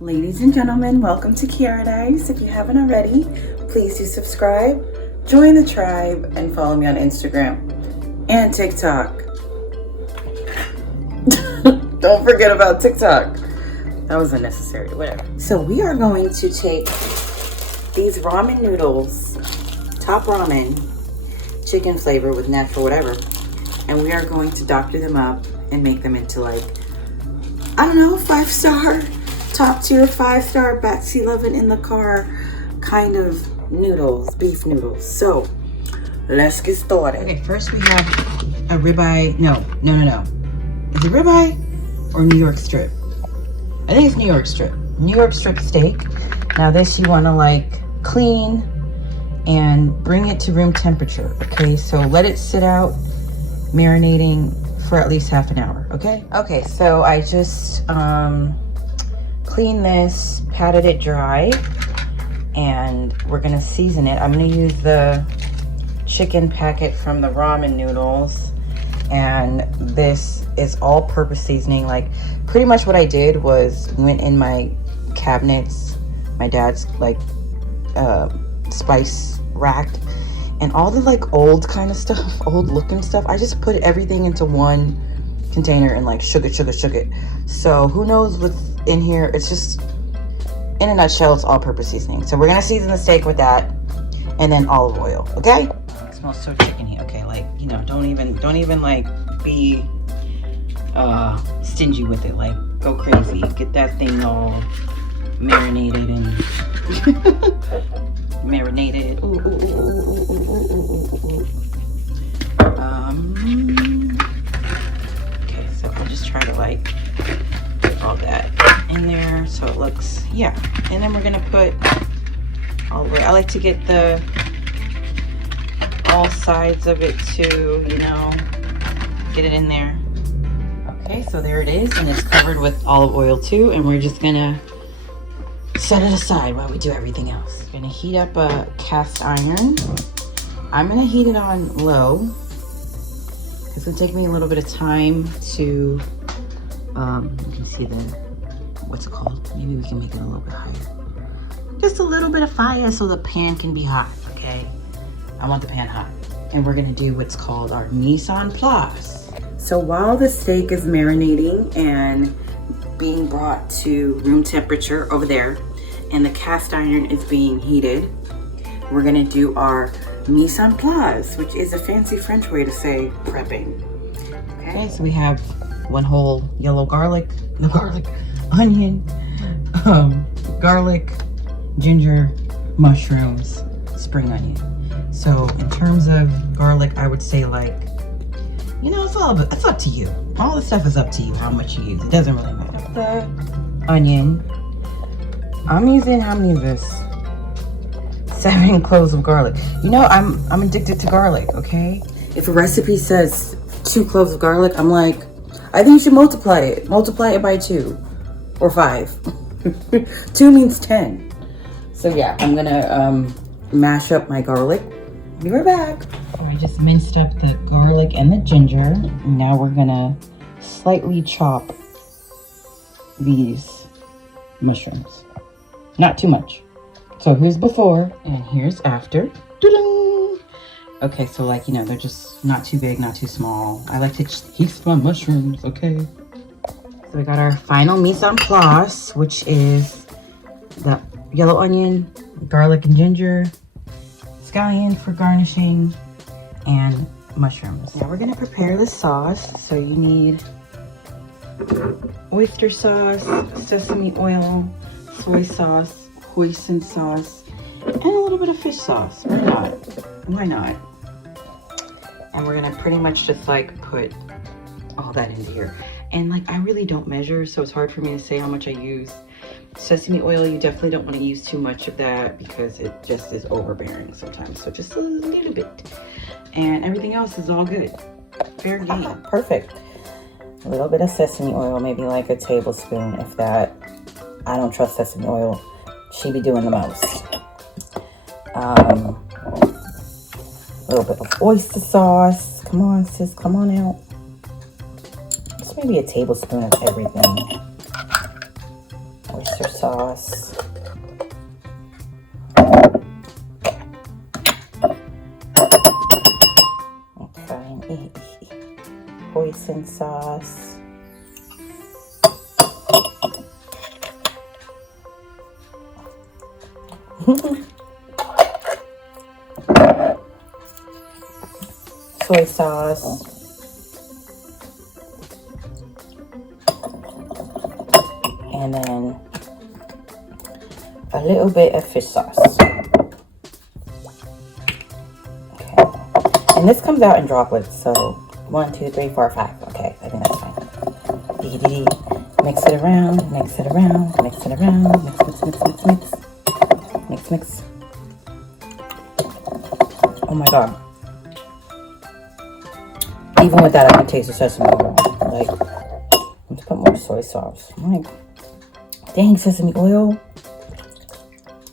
Ladies and gentlemen, welcome to Keiaradise. If you haven't already, please do subscribe, join the tribe, and follow me on Instagram and TikTok. Don't forget about TikTok. That was unnecessary, whatever. So we are going to take these ramen noodles, top ramen, chicken flavor with natural whatever, and we are going to doctor them up and make them into like, I don't know, 5-star, top tier, 5-star, backseat loving in the car kind of noodles, beef noodles. So let's get started. Okay, first we have a ribeye. No. Is it ribeye or New York strip? I think it's New York strip. New York strip steak. Now this you want to like clean and bring it to room temperature. Okay, so let it sit out marinating for at least half an hour. Okay, so I just cleaned this, patted it dry, and we're gonna season it. I'm gonna use the chicken packet from the ramen noodles, and this is all-purpose seasoning. Like pretty much what I did was went in my cabinets, my dad's like spice rack, and all the like old kind of stuff, old looking stuff, I just put everything into one container and like shook it. So who knows what's in here. It's just, in a nutshell, it's all-purpose seasoning. So we're gonna season the steak with that, and then olive oil. Okay? It smells so chickeny. Okay, like, you know, don't even like be stingy with it. Like, go crazy. Get that thing all marinated and marinated. Okay, so I'll just try to like put all that in there so it looks, yeah. And then we're gonna put all the way. I like to get all sides of it too, you know, get it in there. Okay, so there it is, and it's covered with olive oil too, and we're just gonna set it aside while we do everything else. I'm gonna heat up a cast iron. I'm gonna heat it on low. It's gonna take me a little bit of time to, you can see what's it called? Maybe we can make it a little bit higher. Just a little bit of fire so the pan can be hot, okay? I want the pan hot. And we're gonna do what's called our mise en place. So while the steak is marinating and being brought to room temperature over there, and the cast iron is being heated, we're gonna do our mise en place, which is a fancy French way to say prepping. Okay, so we have one whole yellow garlic, onion, garlic, ginger, mushrooms, spring onion. So in terms of garlic, I would say like, you know, it's up to you. All the stuff is up to you, how much you use. It doesn't really matter. The onion, I'm using, how many is this? 7 cloves of garlic. You know, I'm addicted to garlic, okay? If a recipe says 2 cloves of garlic, I'm like, I think you should multiply it. Multiply it by 2 or 5. 2 means 10. So yeah, I'm gonna mash up my garlic. Be right back. I just minced up the garlic and the ginger. Now we're gonna slightly chop these mushrooms. Not too much. So here's before and here's after. Doo-doo! Okay, so like, you know, they're just not too big, not too small. I like to taste my mushrooms, okay? So we got our final mise en place, which is the yellow onion, garlic and ginger, scallion for garnishing, and mushrooms. Now we're gonna prepare the sauce. So you need oyster sauce, sesame oil, soy sauce, hoisin sauce, and a little bit of fish sauce. Why not? And we're gonna pretty much just like put all that into here. And like, I really don't measure, so it's hard for me to say how much I use. Sesame oil, you definitely don't want to use too much of that because it just is overbearing sometimes. So just a little bit. And everything else is all good. Fair game. Perfect. A little bit of sesame oil, maybe like a tablespoon, if that. I don't trust sesame oil. She be doing the most. A little bit of oyster sauce. Come on, sis, come on out. Just maybe a tablespoon of everything. Oyster sauce. Soy sauce. And then a little bit of fish sauce. Okay. And this comes out in droplets, so 1, 2, 3, 4, 5. Okay, I think that's fine. Mix it around, mix it around, mix it around, mix, mix, mix, mix, mix. Mix, mix. Oh my god. Even with that, I can taste the sesame oil. Like, let's put more soy sauce. Like, dang, sesame oil.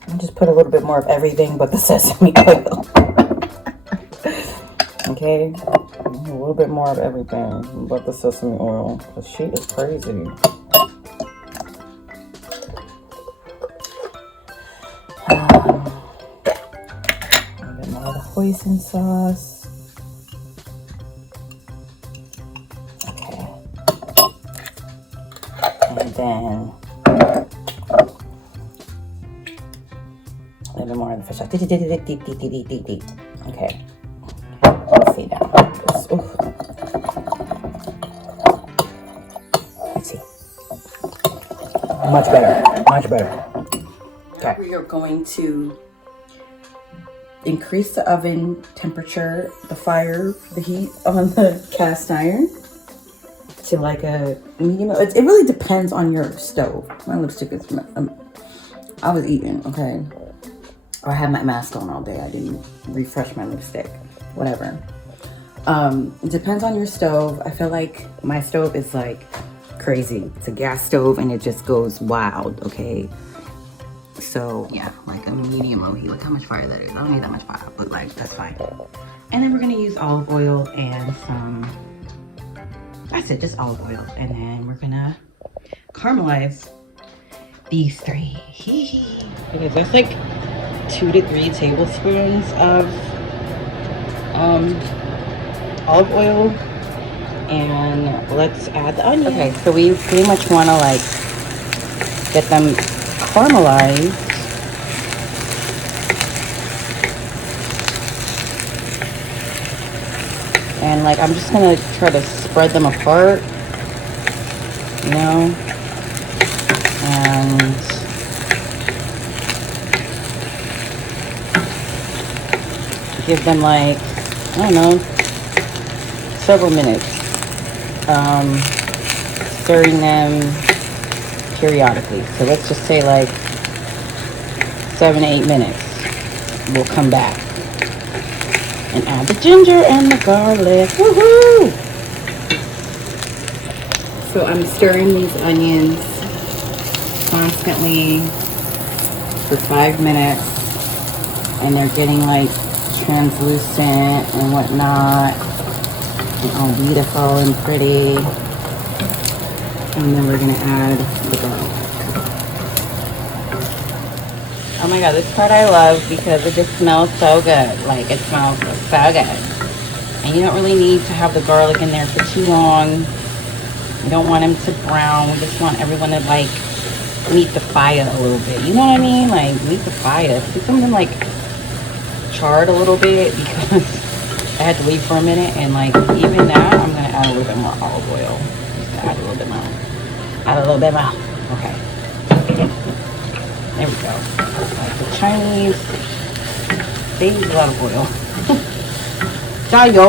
I'll just put a little bit more of everything but the sesame oil. Okay? A little bit more of everything but the sesame oil. Because she is crazy. A bit more of the hoisin sauce. And then a little bit more of the fish sauce. Okay. Let's see now. Let's see. Much better. Much better. Okay. We are going to increase the oven temperature, the fire, the heat on the cast iron to like a medium. It really depends on your stove. My lipstick is, I was eating, okay? I had my mask on all day. I didn't refresh my lipstick, whatever. It depends on your stove. I feel like my stove is like crazy. It's a gas stove and it just goes wild, okay? So yeah, like a medium low heat. Look how much fire that is. I don't need that much fire, but like, that's fine. And then we're gonna use olive oil and some, that's it, just olive oil. And then we're gonna caramelize these three. Because that's like 2 to 3 tablespoons of olive oil. And let's add the onion. Okay, so we pretty much wanna like get them caramelized. And like, I'm just gonna try to spread them apart, you know, and give them like, I don't know, several minutes, stirring them periodically. So let's just say like 7 to 8 minutes. We'll come back and add the ginger and the garlic. Woohoo! So I'm stirring these onions constantly for 5 minutes, and they're getting like translucent and whatnot, and all beautiful and pretty. And then we're gonna add the garlic. Oh my god, this part I love because it just smells so good. Like, it smells so good. And you don't really need to have the garlic in there for too long. You don't want them to brown. We just want everyone to like meet the fire a little bit. You know what I mean? Like, meet the fire. See, some of them like charred a little bit because I had to leave for a minute. And like, even that, I'm gonna add a little bit more olive oil. Just add a little bit more. Add a little bit more. Okay. There we go. Like the Chinese, they use a lot of oil. Jayo.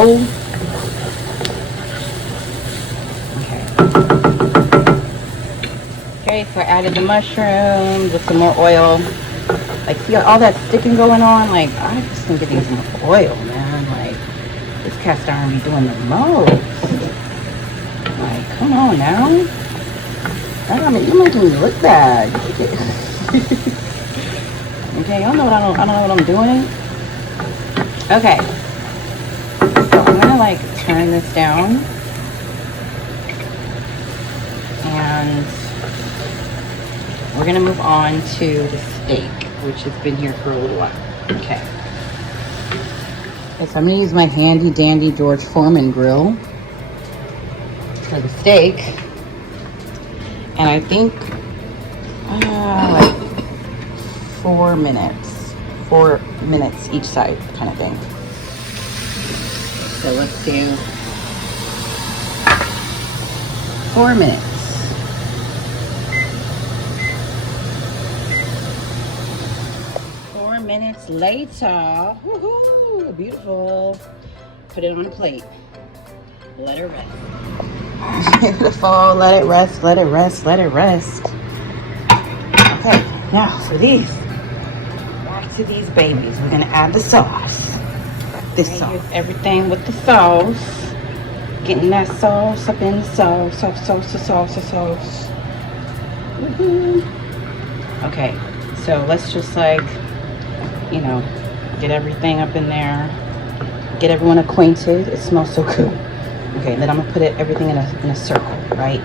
Okay, so I added the mushrooms with some more oil. Like, see all that sticking going on? Like, I just think it needs more oil, man. Like, this cast iron be doing the most. Like, come on now. I mean, you're making me look bad. Okay, I don't know what I'm doing. Okay, so I'm gonna like turn this down, and we're gonna move on to the steak, which has been here for a little while. Okay, so I'm gonna use my handy dandy George Foreman grill for the steak. And I think like 4 minutes. 4 minutes each side kind of thing. So let's do 4 minutes. 4 minutes later. Woohoo! Beautiful. Put it on a plate. Let it rest. Beautiful. Let it rest. Let it rest. Let it rest. Okay. Now for these. Back to these babies. We're gonna add the sauce. This sauce. Everything with the sauce. Getting that sauce up in the sauce. Sauce. Woohoo. Okay. So let's just like, you know, get everything up in there. Get everyone acquainted. It smells so good. Okay, then I'm gonna put everything in a circle, right?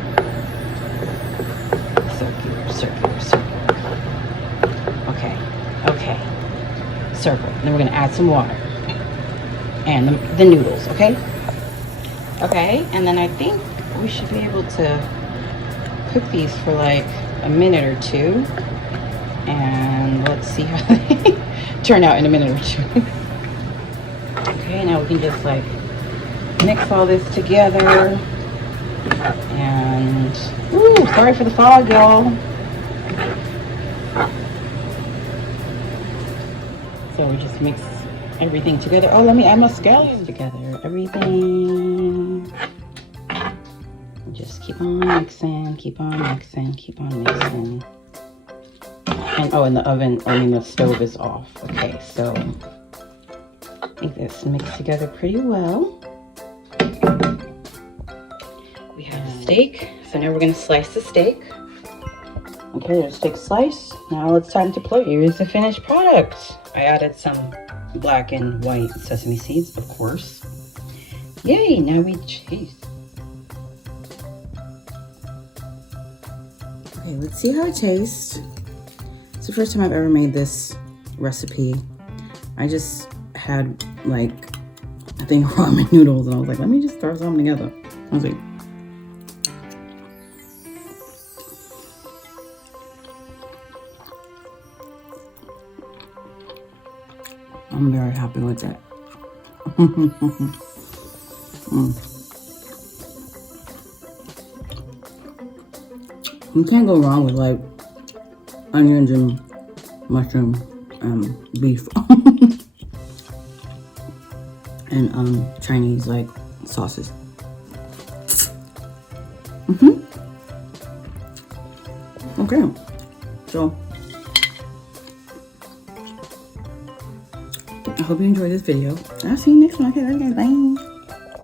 Circular. Okay. Circle. Then we're gonna add some water and the noodles. Okay. And then I think we should be able to cook these for like a minute or two, and let's see how they turn out in a minute or two. Okay, now we can just like mix all this together. And ooh, sorry for the fog, y'all. So we just mix everything together. Oh, let me add my scallions together. Everything. Just keep on mixing. And oh, and the oven, the stove is off. Okay, so I think this mixed together pretty well. We have the steak, so now we're gonna slice the steak. Okay, there's steak slice. Now it's time to plate. Here's the finished product. I added some black and white sesame seeds, of course. Yay, now we cheese. Okay, let's see how it tastes. It's the first time I've ever made this recipe. I just had like, I think ramen noodles, and I was like, let me just throw something together. I was like, I'm very happy with that. You can't go wrong with like onions and mushroom, beef, and Chinese like sauces. Okay, so I hope you enjoyed this video. I'll see you next one. Okay, bye.